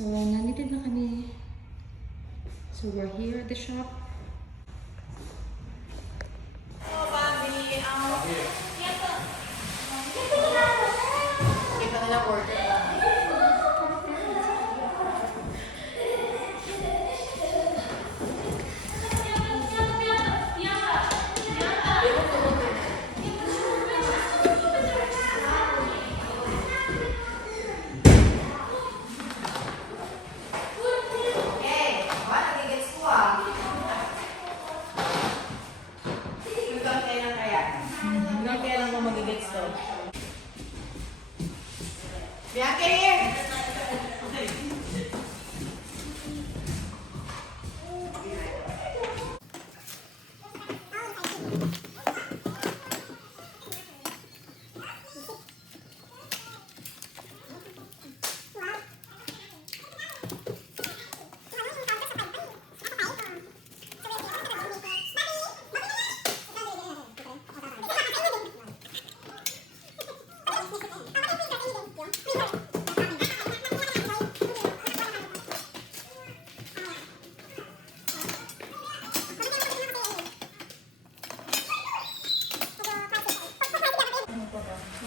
So, nandito na kami. So, we're here at the shop. Kita nila order. Bianca here!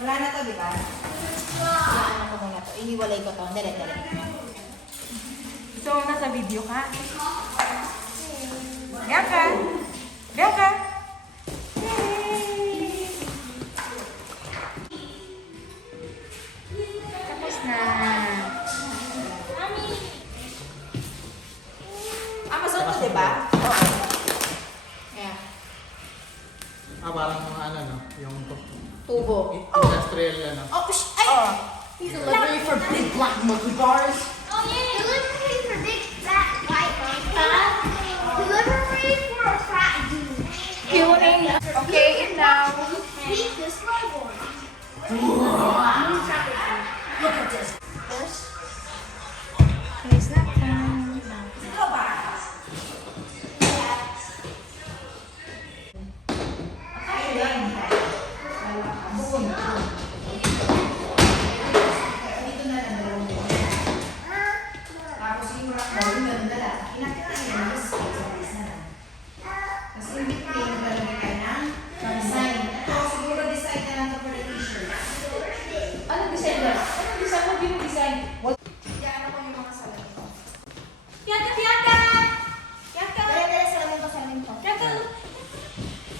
Wala na to, di ba? Iyan ko muna to. Iniwalay ko to. Dali. So, nasa video ka? Bianca! Bianca! Yay! Tapos na. Amazon to, di ba? Yeah. Parang mga ano, no? Yung Tubo. industrial, ano? Oh, ay! Delivery for big black monkey bars. Oh yeah, delivery for big fat white man. Delivery for a fat dude. Okay, and now. Beat the snowboard. Look at this. Okay, snack time. Go back.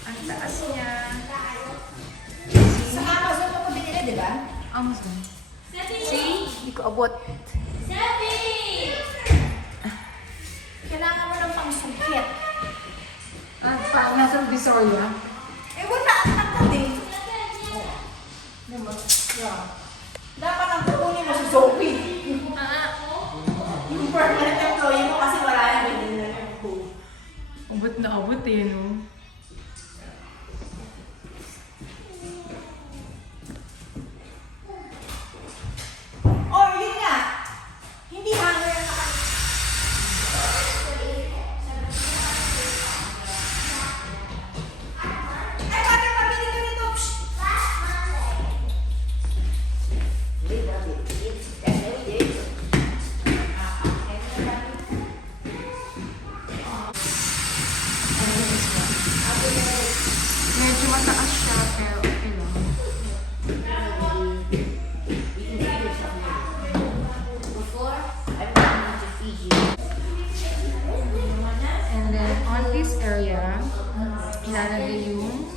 Ang taas niya. Sa Amazon mo binili, di ba? Amazon. See? Hindi ko abot. Kailangan mo ng pangsungkit. At parang nasa Visoria. Eh, wala. Ang tangkad eh. Yeah. Dapat ang kukunin mo si Zoe. Yung permanent employee mo kasi wala yung binili na yung food. Abot na abot eh, no? Oh, yun nga. Hindi hanger yung Ay, bakit mabili ko nito? Psst! Medyo mataas siya, pero okay lang. And then, on this area, ilalagay yung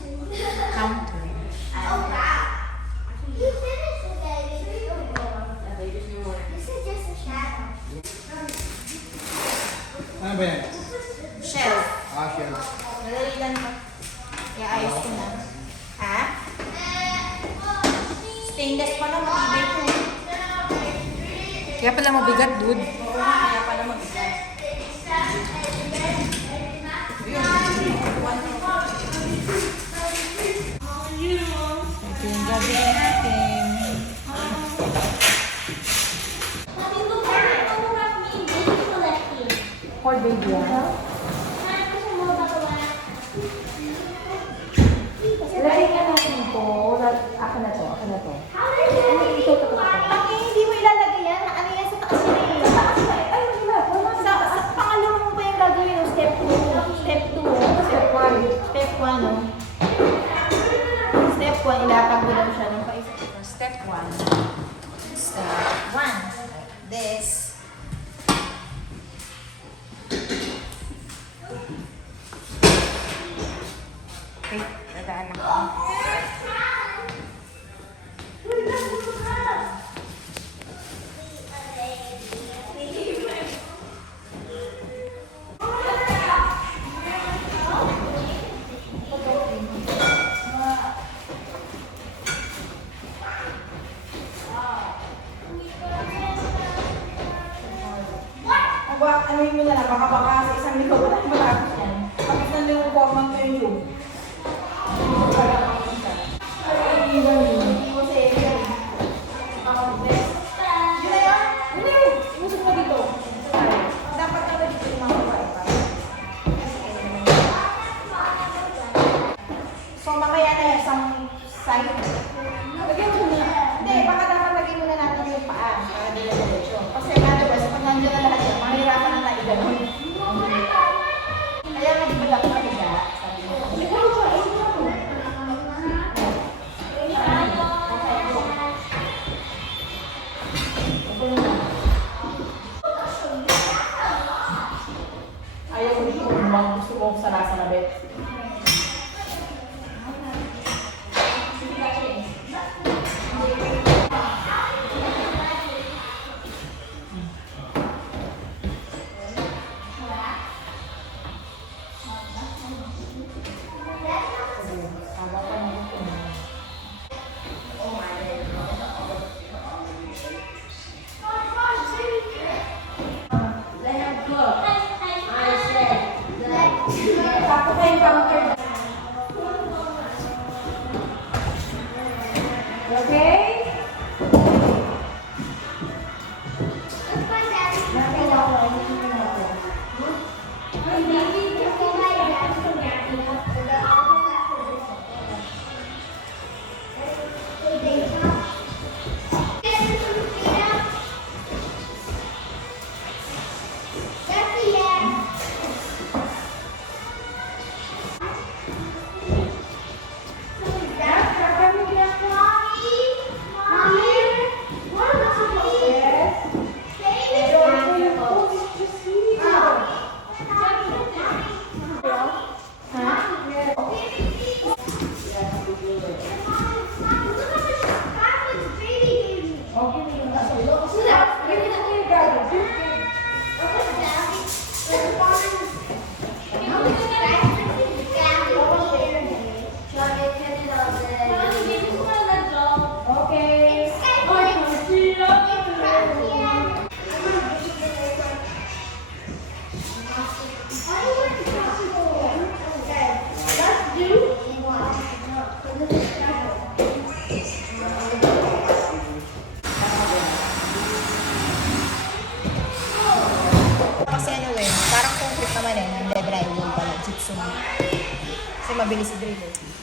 counter. Oh wow. You finished the baby. This is just a shadow. Ano ba yan? Shelf. Shelf. Madali lang pa. I-ayos ko na. Ha? Stainless pa na, matibay ko. Kaya pala mabigat, dude. Oo nga, kaya pala mabigat. Ito yung gagawin natin. Mommy, look at me. Baby collecting. For baby, ah. Ilagay nga natin ito. Ako na to. How did you Ito. Hindi mo ilalagay yan. Ano yan sa taas yun eh. Sa taas ba 1. Step 1. Like this. Okay, dadaan ako. Anuin mo na lang, baka sa isang linggo wala yung malapit yan. Pag isang linggo po, ang tuyo. So, mamaya na isang side. Lagyan mo na. Hindi, baka dapat lagyan muna natin yung paa para dire-diretso. Kasi otherwise, pag nandiyan na lahat yan, mahirapan na tayo gano'n. Kaya nga di ba dapat kahiga? Sabi mo. Ayaw ko dito kung gusto ko sa lasa na bet. Okay? Kasi ano parang concrete naman hindi drywall pala, gypsum. Kasi mabilis i-drill